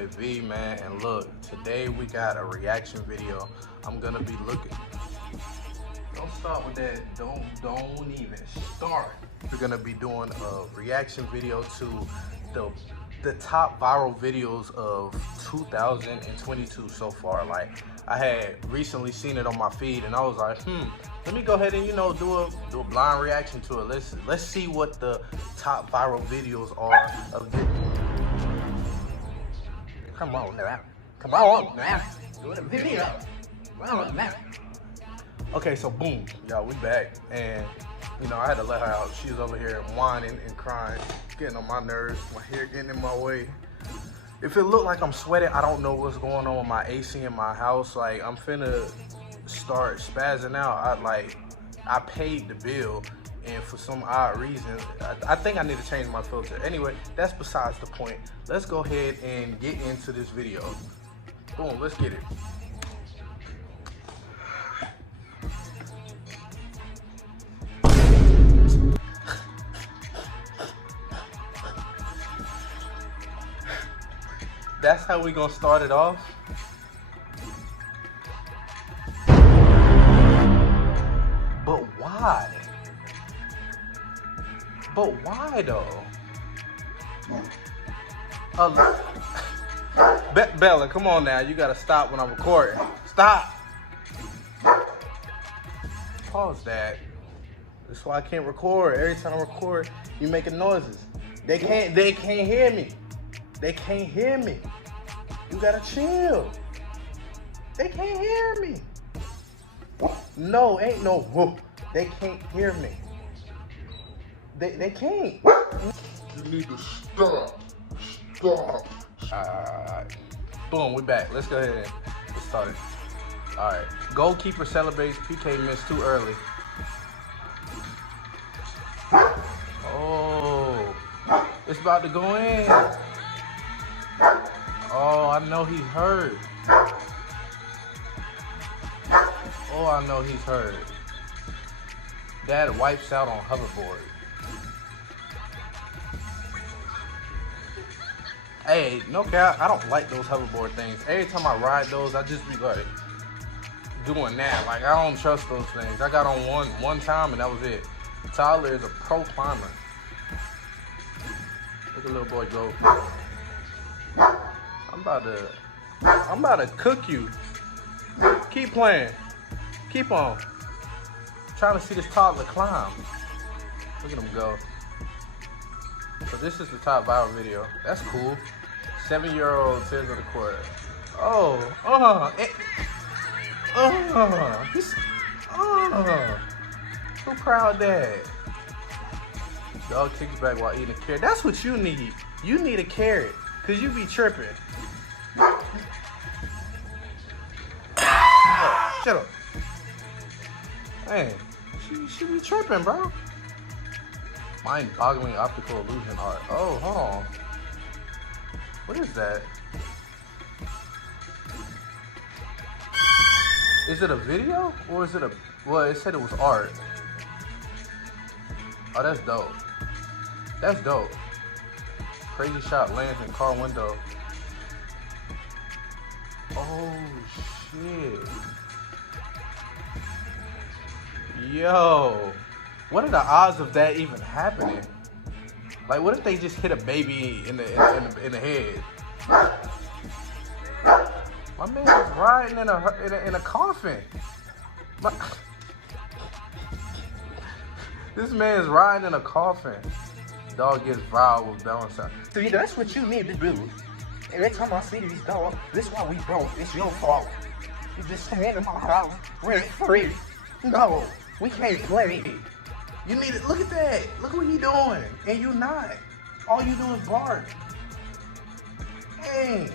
boy V, man, and look, today we got a reaction video. I'm gonna be looking. Don't start with that. Don't even start. We're gonna be doing a reaction video to the top viral videos of 2022 so far. Like, I had recently seen it on my feed, and I was like, let me go ahead and do a blind reaction to it. Let's see what the top viral videos are of this. Come on, man. Come on, man. Do the video. Come on, man. Okay, so boom, y'all, we back, and I had to let her out. She was over here whining and crying, getting on my nerves, my hair getting in my way. If it looked like I'm sweating, I don't know what's going on with my AC in my house. Like, I'm finna start spazzing out. I paid the bill, and for some odd reason, I think I need to change my filter. Anyway, that's besides the point. Let's go ahead and get into this video. Boom, let's get it. That's how we gonna start it off. But why? But why though? Bella, come on now. You gotta stop when I'm recording. Stop. Pause that. That's why I can't record. Every time I record, you making noises. They can't hear me. They can't hear me. You gotta chill. They can't hear me. No, ain't no whoop. They can't hear me. They can't. You need to stop. Stop. Alright. Boom, we back. Let's go ahead and get started. Alright. Goalkeeper celebrates PK missed too early. Oh, it's about to go in. Oh, I know he's hurt. Oh, I know he's hurt. Dad wipes out on hoverboard. Hey, no cap, I don't like those hoverboard things. Every time I ride those, I just be like doing that. Like, I don't trust those things. I got on one time and that was it. Tyler is a pro climber. Look at little boy go. I'm about to cook you. Keep playing. Keep on. Trying to see this toddler climb. Look at him go. So this is the top viral video. That's cool. 7-year-old tears on the court. Who proud dad? Dog kicks back while eating a carrot. That's what you need. You need a carrot, cause you be tripping. Shut up. Man, she be tripping, bro. Mind-boggling optical illusion art. Oh, hold on. What is that? Is it a video or is it a? Well, it said it was art. Oh, that's dope. That's dope. Crazy shot lands in car window. Oh shit. Yo, what are the odds of that even happening? Like, what if they just hit a baby in the head? My man is riding in a coffin. This man is riding in a coffin. Dog gets viral with balance out. So that's what you need to do. Every time I see these dogs, this is why we broke. It's your fault. You just stand in my house, rent free. No, we can't play. You need to look at that. Look what he doing, and you not. All you do is bark. Dang,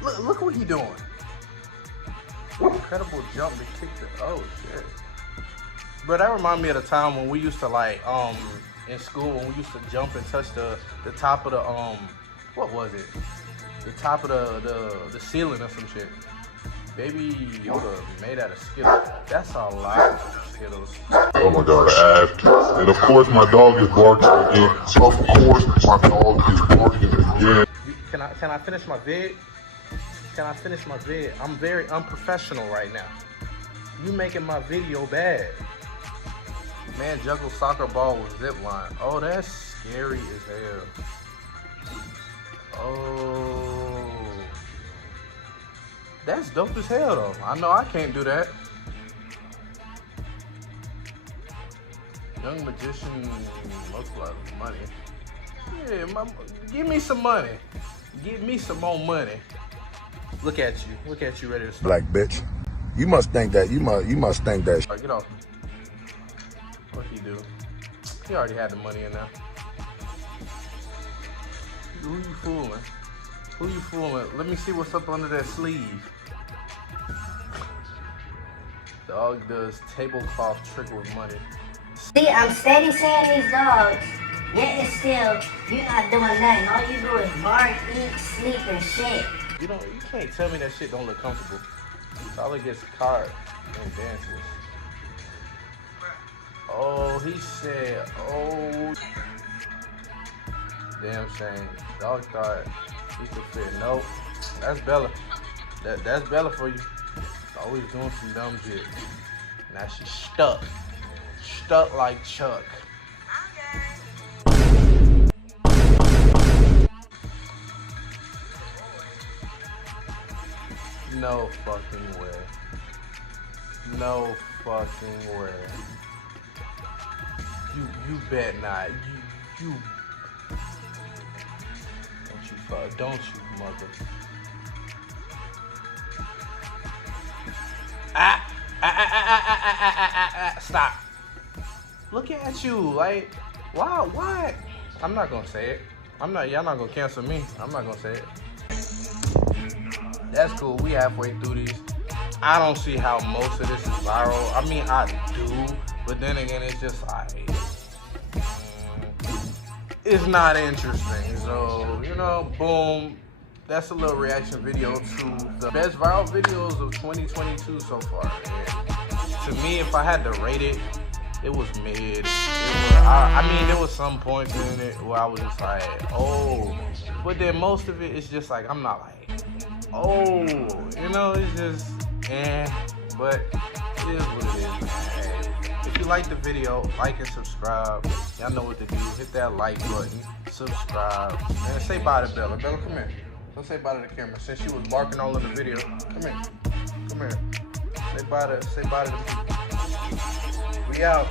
look what he doing. Incredible jump to kick the. Oh shit. Bro, that remind me of the time when we used to in school when we used to jump and touch the top of the what was it? The top of the ceiling or some shit. Baby Yoda made out of Skittles. That's a lot of Skittles. Oh my god, I asked. And of course my dog is barking again. Of course my dog is barking again. Can I finish my vid? Can I finish my vid? I'm very unprofessional right now. You making my video bad. Man, juggle soccer ball with zip line. Oh, that's scary as hell. Oh. That's dope as hell though. I know I can't do that. Young magician looks like money. Yeah, give me some money. Give me some more money. Look at you. Look at you ready to start. Black bitch. You must think that. You must think that. All right, get off. What he do? He already had the money in there. Who you fooling? Who you fooling? Let me see what's up under that sleeve. Dog does tablecloth trick with money. See, I'm steady saying these dogs, yet and still, you're not doing nothing. All you do is bark, eat, sleep, and shit. You can't tell me that shit don't look comfortable. Tyler gets caught and dances. Oh, he said, oh. Damn shame. Dog thought he could fit. Nope. That's Bella. That's Bella for you. Always doing some dumb shit. Now she's stuck. Stuck like Chuck. No fucking way. No fucking way. You bet not. You don't you mother. Stop. Look at you, like, wow, what? I'm not gonna say it. Y'all not gonna cancel me. I'm not gonna say it. That's cool, we halfway through these. I don't see how most of this is viral. I mean, I do, but then again, it's just like, it's not interesting. So, boom. That's a little reaction video to the best viral videos of 2022 so far. And to me, if I had to rate it, it was mid. There was some points in it where I was just like, oh. But then most of it is just like, I'm not like, oh. It's just, But it is what it is, man. If you like the video, like and subscribe. Y'all know what to do. Hit that like button, subscribe, and say bye to Bella. Bella, come here. Don't say bye to the camera. Since she was barking all in the video, come here. Come here. Say bye to the people. We out.